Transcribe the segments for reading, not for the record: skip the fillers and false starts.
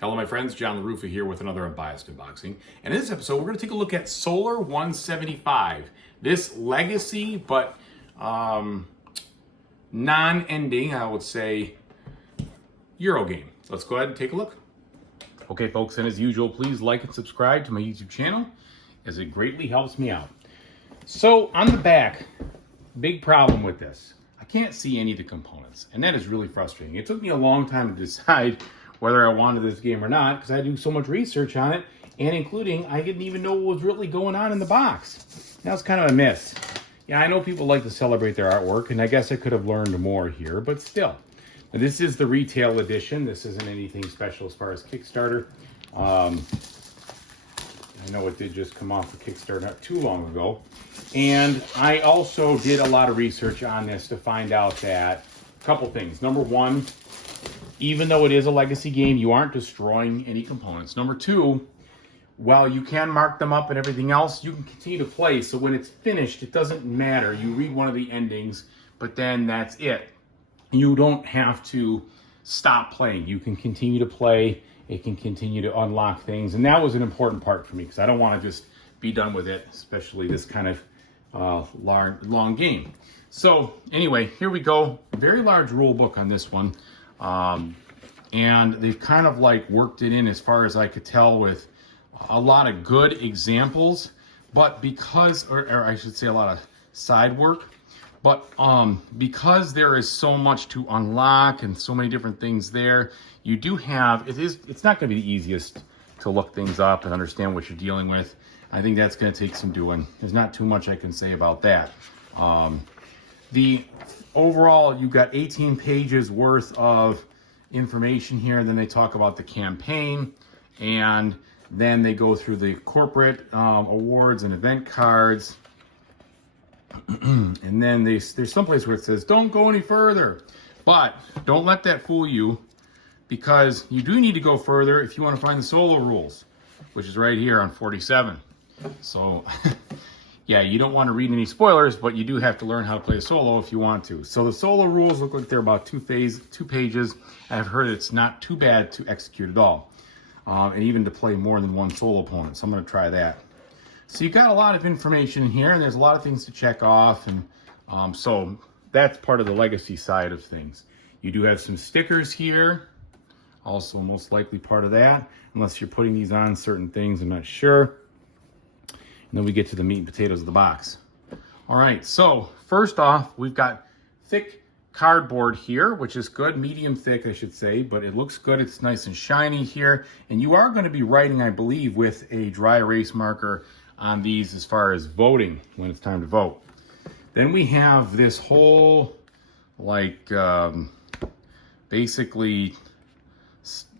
Hello my friends, John LaRuffa here with another Unbiased unboxing. And in this episode, we're going to take a look at Solar 175. This legacy, but non-ending, I would say, Euro game. So let's go ahead and take a look. Okay folks, and as usual, please like and subscribe to my YouTube channel, as it greatly helps me out. So on the back, big problem with this. I can't see any of the components, and that is really frustrating. It took me a long time to decide whether I wanted this game or not, because I do so much research on it, and including, I didn't even know what was really going on in the box. That was kind of a miss. Yeah, I know people like to celebrate their artwork, and I guess I could have learned more here, but still. Now, this is the retail edition. This isn't anything special as far as Kickstarter. I know it did just come off of Kickstarter not too long ago. And I also did a lot of research on this to find out that a couple things. Number one, even though it is a legacy game, you aren't destroying any components. Number two, while you can mark them up and everything else, you can continue to play. So when it's finished, it doesn't matter. You read one of the endings, but then that's it. You don't have to stop playing. You can continue to play. It can continue to unlock things. And that was an important part for me, because I don't want to just be done with it, especially this kind of long game. So anyway, here we go. Very large rule book on this one. And they've kind of like worked it in, as far as I could tell, with a lot of good examples, but because, or I should say a lot of side work, but because there is so much to unlock and so many different things there, you do have, it's not going to be the easiest to look things up and understand what you're dealing with. I think that's going to take some doing. There's not too much I can say about that. The overall, you've got 18 pages worth of information here. Then they talk about the campaign, and then they go through the corporate awards and event cards. And then there's someplace where it says, don't go any further. But don't let that fool you, because you do need to go further if you want to find the solo rules, which is right here on 47. So yeah, you don't want to read any spoilers, but you do have to learn how to play a solo if you want to. So the solo rules look like they're about two pages. I've heard it's not too bad to execute at all. And even to play more than one solo opponent. So I'm going to try that. So you've got a lot of information in here, and there's a lot of things to check off. And so that's part of the legacy side of things. You do have some stickers here. Also most likely part of that, unless you're putting these on certain things, I'm not sure. And then we get to the meat and potatoes of the box. All right, so first off, we've got thick cardboard here, which is good, medium thick, I should say, but it looks good. It's nice and shiny here. And you are going to be writing, I believe, with a dry erase marker on these as far as voting when it's time to vote. Then we have this whole, like, basically,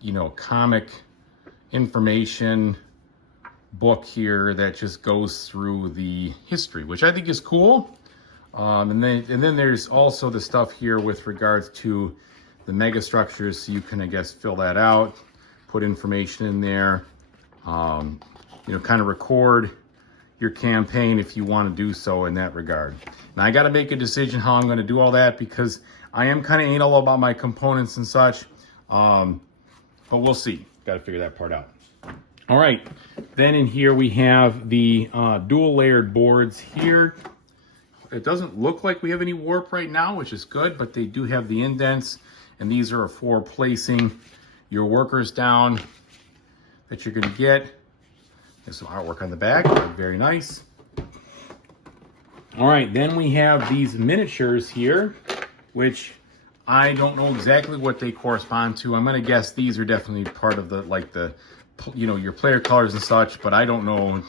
you know, comic information book here that just goes through the history, which I think is cool. And then there's also the stuff here with regards to the mega structures, so you can, I guess, fill that out, put information in there, you know, kind of record your campaign if you want to do so in that regard. Now I got to make a decision how I'm going to do all that, because I am kind of anal about my components and such, but we'll see. Got to figure that part out. All right, then in here we have the dual layered boards here. It doesn't look like we have any warp right now, which is good, but they do have the indents, and these are for placing your workers down that you're going to get. There's some artwork on the back, very nice. All right, then we have these miniatures here, which I don't know exactly what they correspond to. I'm going to guess these are definitely part of the, like the, you know, your player colors and such, but I don't know,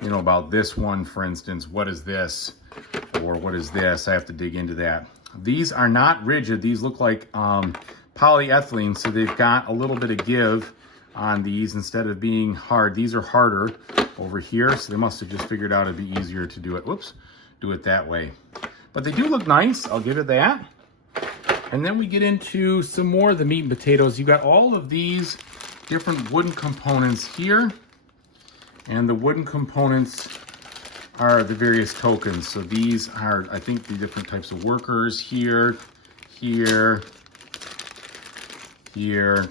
you know, about this one, for instance. What is this? Or what is this? I have to dig into that. These are not rigid. These look like polyethylene, so they've got a little bit of give on these instead of being hard. These are harder over here, so they must have just figured out it'd be easier to do it. Whoops, do it that way. But they do look nice. I'll give it that. And then we get into some more of the meat and potatoes. You got all of these different wooden components here, and the wooden components are the various tokens. So these are, I think, the different types of workers here, here, here,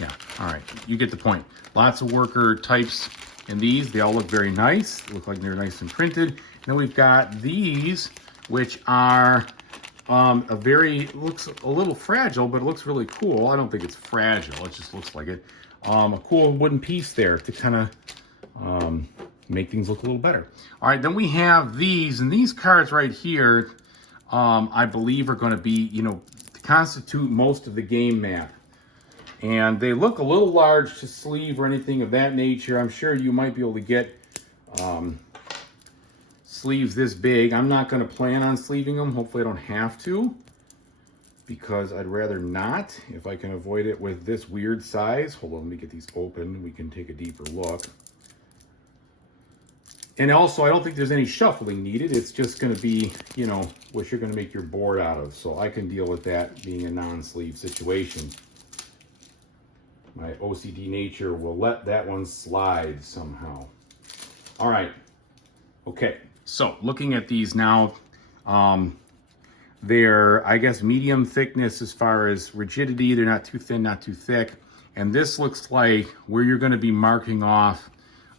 Yeah, all right, you get the point. Lots of worker types in these. They all look very nice. Look like they're nice and printed. And then we've got these, which are looks a little fragile, but it looks really cool. I don't think it's fragile. It just looks like it. A cool wooden piece there to kind of make things look a little better. All right, then we have these, and these cards right here, I believe are going to be, to constitute most of the game map. And they look a little large to sleeve or anything of that nature. I'm sure you might be able to get sleeves this big. I'm not going to plan on sleeving them. Hopefully I don't have to, because I'd rather not if I can avoid it with this weird size. Hold on, let me get these open. We can take a deeper look. And also, I don't think there's any shuffling needed. It's just going to be, what you're going to make your board out of. So I can deal with that being a non-sleeve situation. My OCD nature will let that one slide somehow. All right. Okay. So looking at these now, they're, I guess, medium thickness as far as rigidity. They're not too thin, not too thick. And this looks like where you're going to be marking off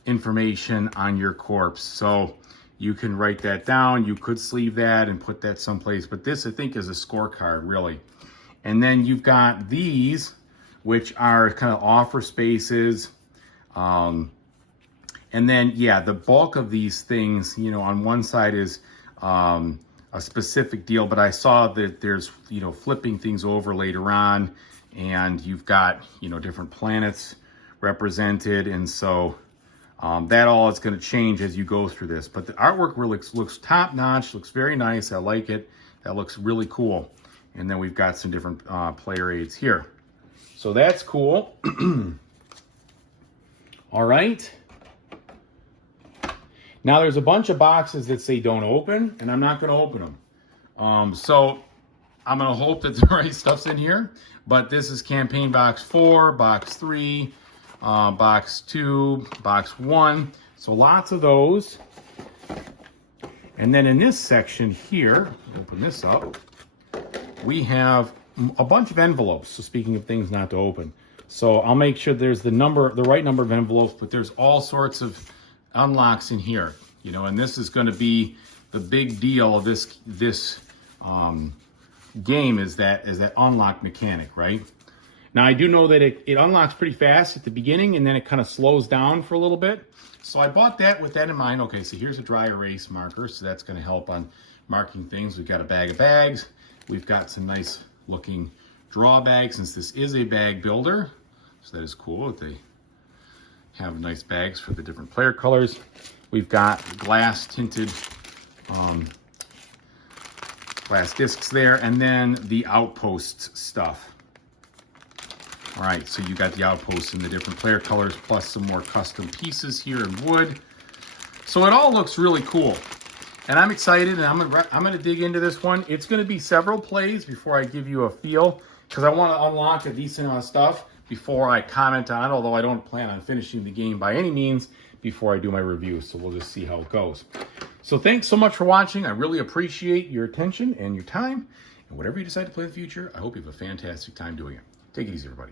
information on your corpse. So you can write that down. You could sleeve that and put that someplace. But this, I think, is a scorecard, really. And then you've got these, which are kind of offer spaces. And then, yeah, the bulk of these things, on one side is a specific deal, but I saw that there's, flipping things over later on, and you've got, different planets represented. And so that all is going to change as you go through this. But the artwork really looks top notch, looks very nice. I like it. That looks really cool. And then we've got some different player aids here. So that's cool. All right. Now there's a bunch of boxes that say don't open, and I'm not going to open them. So I'm going to hope that the right stuff's in here. But this is campaign box 4, box 3, box 2, box 1. So lots of those. And then in this section here, open this up, we have a bunch of envelopes. So speaking of things not to open. So I'll make sure there's the right number of envelopes, but there's all sorts of unlocks in here, and this is going to be the big deal of this game is that unlock mechanic, right? Now I do know that it unlocks pretty fast at the beginning, and then it kind of slows down for a little bit. So I bought that with that in mind. Okay, so here's a dry erase marker, so that's going to help on marking things. We've got a bag of bags. We've got some nice looking draw bags, since this is a bag builder. So that is cool that they have nice bags for the different player colors. We've got glass tinted glass discs there, and then the outpost stuff. All right, so you got the outposts in the different player colors, plus some more custom pieces here in wood. So it all looks really cool. And I'm excited, and I'm gonna dig into this one. It's gonna be several plays before I give you a feel, because I want to unlock a decent amount of stuff before I comment on it, although I don't plan on finishing the game by any means before I do my review. So we'll just see how it goes. So thanks so much for watching. I really appreciate your attention and your time. And whatever you decide to play in the future, I hope you have a fantastic time doing it. Take it easy, everybody.